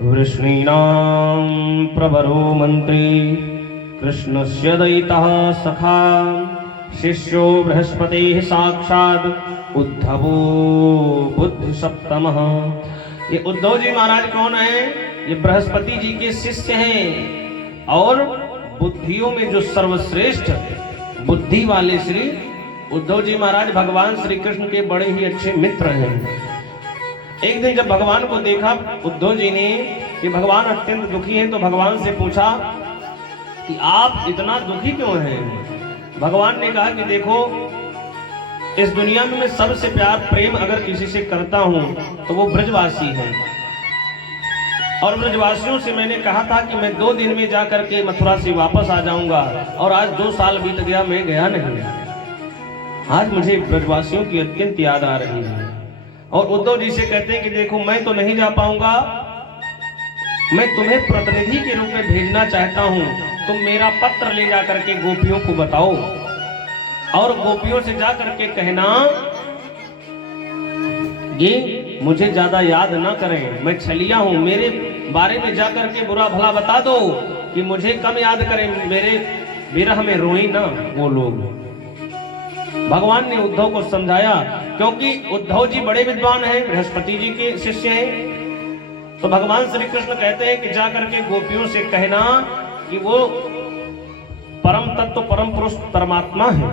वृष्णीनां प्रवरो मंत्री कृष्णस्य दयितः सखा शिष्यो बृहस्पतिः साक्षात् उद्धवो बुद्धि सप्तमः। ये उद्धव जी महाराज कौन है? ये बृहस्पति जी के शिष्य हैं और बुद्धियों में जो सर्वश्रेष्ठ बुद्धि वाले श्री उद्धव जी महाराज भगवान श्री कृष्ण के बड़े ही अच्छे मित्र हैं। एक दिन जब भगवान को देखा उद्धव जी ने कि भगवान अत्यंत दुखी हैं, तो भगवान से पूछा कि आप इतना दुखी क्यों हैं? भगवान ने कहा कि देखो, इस दुनिया में मैं सबसे प्यार प्रेम अगर किसी से करता हूं तो वो ब्रजवासी हैं। और ब्रजवासियों से मैंने कहा था कि मैं 2 दिन में जाकर के मथुरा से वापस आ जाऊंगा, और आज 2 साल बीत गया, मैं गया नहीं। आज मुझे ब्रजवासियों की अत्यंत याद आ रही है। और उद्धव जी से कहते हैं कि देखो, मैं तो नहीं जा पाऊंगा, मैं तुम्हें प्रतिनिधि के रूप में भेजना चाहता हूं। तुम मेरा पत्र ले जाकर के गोपियों को बताओ और गोपियों से जाकर के कहना ये मुझे ज्यादा याद ना करें, मैं छलिया हूं, मेरे बारे में जाकर के बुरा भला बता दो कि मुझे कम याद करें, मेरे विरह में रोई ना वो लोग। भगवान ने उद्धव को समझाया, क्योंकि उद्धव जी बड़े विद्वान हैं, बृहस्पति जी के शिष्य हैं। तो भगवान श्री कृष्ण कहते हैं कि जाकर के गोपियों से कहना कि वो परम तत्व परम पुरुष परमात्मा है।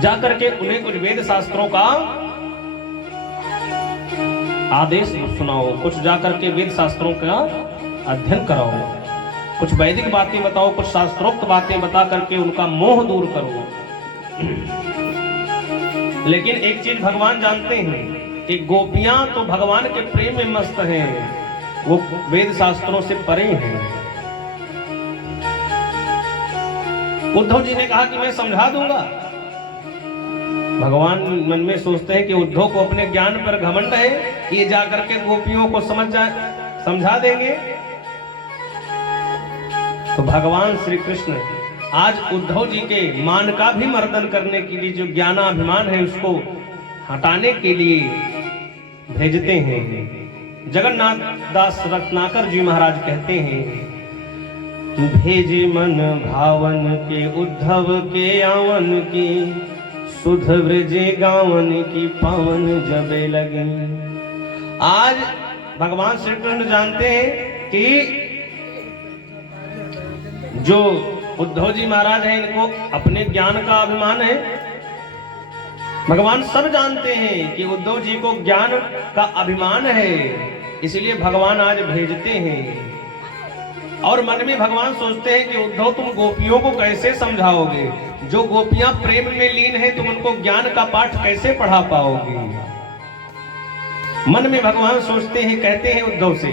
जाकर के उन्हें कुछ वेद शास्त्रों का आदेश सुनाओ, कुछ जाकर के वेद शास्त्रों का अध्ययन कराओ, कुछ वैदिक बातें बताओ, कुछ शास्त्रोक्त बातें बता करके उनका मोह दूर करो। लेकिन एक चीज भगवान जानते हैं कि गोपियां तो भगवान के प्रेम में मस्त हैं, वो वेद शास्त्रों से परे हैं। उद्धव जी ने कहा कि मैं समझा दूंगा। भगवान मन में सोचते हैं कि उद्धव को अपने ज्ञान पर घमंड है, ये जाकर के गोपियों को समझा देंगे। तो भगवान श्री कृष्ण आज उद्धव जी के मान का भी मर्दन करने के लिए, जो ज्ञानाभिमान है उसको हटाने के लिए भेजते हैं। जगन्नाथ दास रत्नाकर जी महाराज कहते हैं, भेजे मन भावन के उद्धव के आवन की, सुध ब्रजे गावन की पावन जबे लगे। आज भगवान श्री कृष्ण जानते हैं कि जो उद्धव जी महाराज हैं, इनको अपने ज्ञान का अभिमान है। भगवान सब जानते हैं कि उद्धव जी को ज्ञान का अभिमान है, इसलिए भगवान आज भेजते हैं। और मन में भगवान सोचते हैं कि उद्धव तुम गोपियों को कैसे समझाओगे? जो गोपियां प्रेम में लीन है, तुम उनको ज्ञान का पाठ कैसे पढ़ा पाओगे? मन में भगवान सोचते हैं, कहते हैं उद्धव से,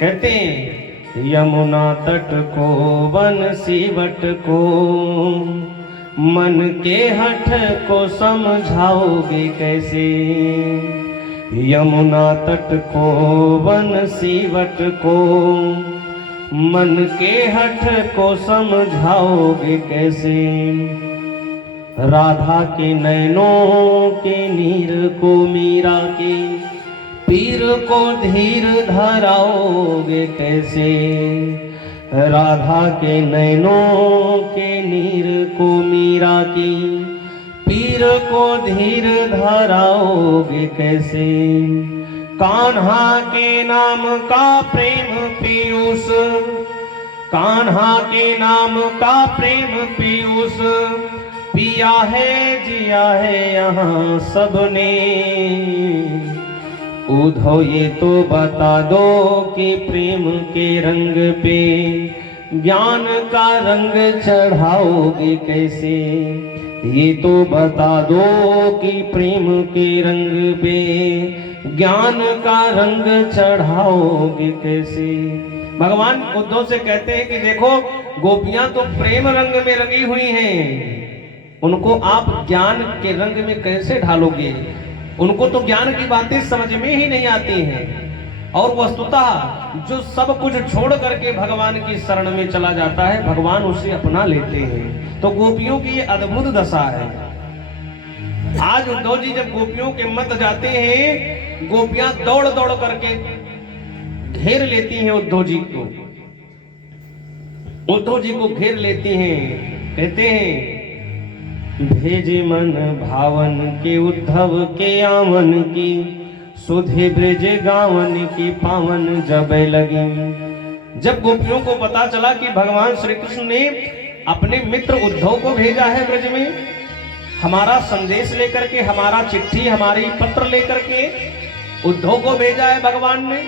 कहते हैं यमुना तट को बंसीवट को, मन के हठ को समझाओगे कैसे? यमुना तट को बंसीवट को, मन के हठ को समझाओगे कैसे? राधा के नैनों के नीर को मीरा के पीर को धीर धराओगे कैसे? राधा के नैनों के नीर को मीरा की पीर को धीर धराओगे कैसे? कान्हा के नाम का प्रेम पीयूष, कान्हा के नाम का प्रेम पीयूष, पिया है जिया है यहाँ सबने। उद्धव ये तो बता दो कि प्रेम के रंग पे ज्ञान का रंग चढ़ाओगे कैसे? ये तो बता दो कि प्रेम के रंग पे ज्ञान का रंग चढ़ाओगे कैसे? भगवान उद्धव से कहते हैं कि देखो, गोपियां तो प्रेम रंग में रंगी हुई हैं, उनको आप ज्ञान के रंग में कैसे ढालोगे? उनको तो ज्ञान की बातें समझ में ही नहीं आती हैं। और वस्तुतः जो सब कुछ छोड़ करके भगवान की शरण में चला जाता है, भगवान उसे अपना लेते हैं। तो गोपियों की ये अद्भुत दशा है। आज उद्धव जी जब गोपियों के मत जाते हैं, गोपियां दौड़ दौड़ करके घेर लेती हैं उद्धव जी को। उद्धव जी को घेर लेती हैं, कहते हैं भेजे मन भावन के उद्धव के आवन की, सुधे ब्रज गावन की पावन जब लगी। जब गोपियों को पता चला कि भगवान श्री कृष्ण ने अपने मित्र उद्धव को भेजा है ब्रज में, हमारा संदेश लेकर के, हमारा चिट्ठी, हमारी पत्र लेकर के उद्धव को भेजा है भगवान ने,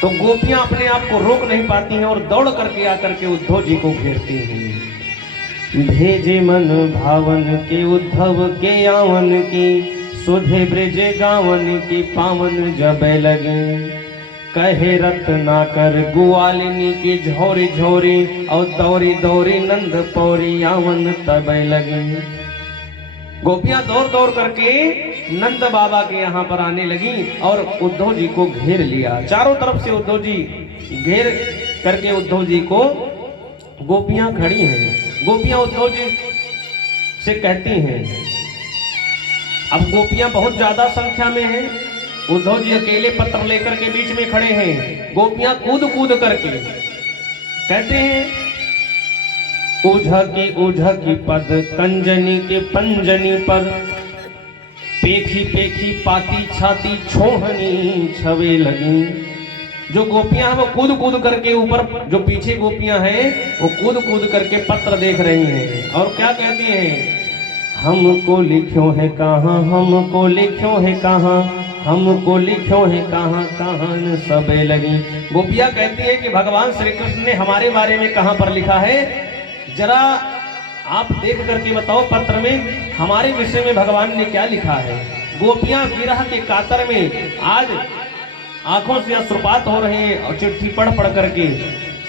तो गोपियां अपने आप को रोक नहीं पाती हैं और दौड़ करके आकर के उद्धव जी को घेरती हैं। भेजे मन भावन के उद्धव के आवन की, सुधे ब्रज गावन की पावन जब लगे। कहे रत्ना कर गुआलिनी की झोरी झोरी, और दौरी दौरी नंद पौरी आवन तब लगे। गोपियां दौड़ दौड़ करके नंद बाबा के यहाँ पर आने लगी और उद्धव जी को घेर लिया। चारों तरफ से उद्धव जी घेर करके उद्धव जी को गोपियां खड़ी हैं। गोपियां उद्धव जी से कहती हैं, अब गोपियां बहुत ज्यादा संख्या में हैं, उद्धव जी अकेले पत्र लेकर के बीच में खड़े हैं। गोपियां कूद कूद करके कहते हैं, उझ की पद कंजनी के पंजनी पर, पेखी पेखी पाती छाती छोहनी छवे लगी। जो गोपियां वो कूद कूद करके ऊपर, जो पीछे गोपियां हैं वो कूद कूद करके पत्र देख रही हैं और क्या कहती हैं, हमको लिखो है कहाँ, हमको लिखो है कहाँ, हमको लिखो है कहाँ, कहाँ न सबे लगी। गोपियां कहती है कि भगवान श्री कृष्ण ने हमारे बारे में कहाँ पर लिखा है, जरा आप देख करके बताओ पत्र में हमारे विषय में भगवान ने क्या लिखा है। गोपियां विरह के कातर में आज आंखों से अश्रुपात हो रहे हैं और चिट्ठी पढ़ पढ़ करके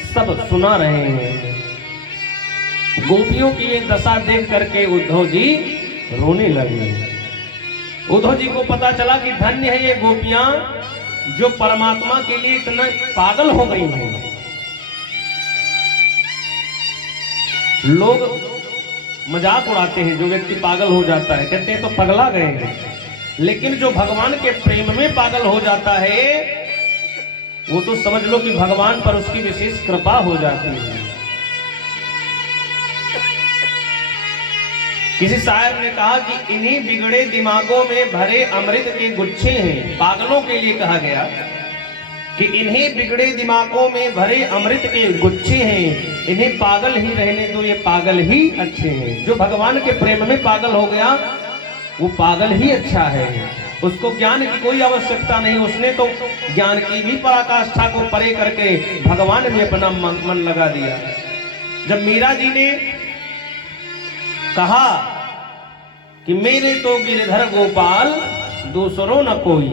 सब सुना रहे हैं। गोपियों की ये दशा देख करके उद्धव जी रोने लगे। उद्धव जी को पता चला कि धन्य है ये गोपियां जो परमात्मा के लिए इतना पागल हो गई हैं। लोग मजाक उड़ाते हैं, जो व्यक्ति पागल हो जाता है कहते हैं तो पगला गए हैं, लेकिन जो भगवान के प्रेम में पागल हो जाता है वो तो समझ लो कि भगवान पर उसकी विशेष कृपा हो जाती है। किसी शायर ने कहा कि इन्हीं बिगड़े दिमागों में भरे अमृत के गुच्छे हैं। पागलों के लिए कहा गया कि इन्हें बिगड़े दिमागों में भरे अमृत के गुच्छे हैं, इन्हें पागल ही रहने दो, ये पागल ही अच्छे हैं। जो भगवान के प्रेम में पागल हो गया वो पागल ही अच्छा है, उसको ज्ञान की कोई आवश्यकता नहीं। उसने तो ज्ञान की भी पराकाष्ठा को परे करके भगवान में अपना मन लगा दिया। जब मीरा जी ने कहा कि मेरे तो गिरधर गोपाल दूसरों न कोई,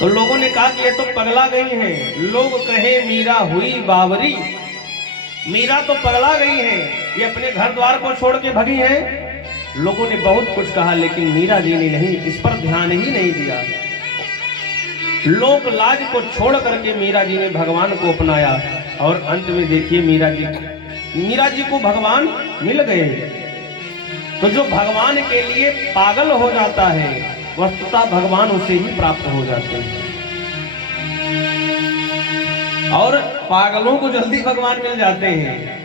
तो लोगों ने कहा कि ये तो पगला गई हैं। लोग कहे मीरा हुई बावरी, मीरा तो पगला गई हैं, ये अपने घर द्वार को छोड़ के भगी हैं। लोगों ने बहुत कुछ कहा लेकिन मीरा जी ने नहीं, इस पर ध्यान ही नहीं दिया। लोक लाज को छोड़ करके मीरा जी ने भगवान को अपनाया और अंत में देखिए मीरा जी को भगवान मिल गए। तो जो भगवान के लिए पागल हो जाता है वस्तुतः भगवान उसे ही प्राप्त हो जाते हैं, और पागलों को जल्दी भगवान मिल जाते हैं।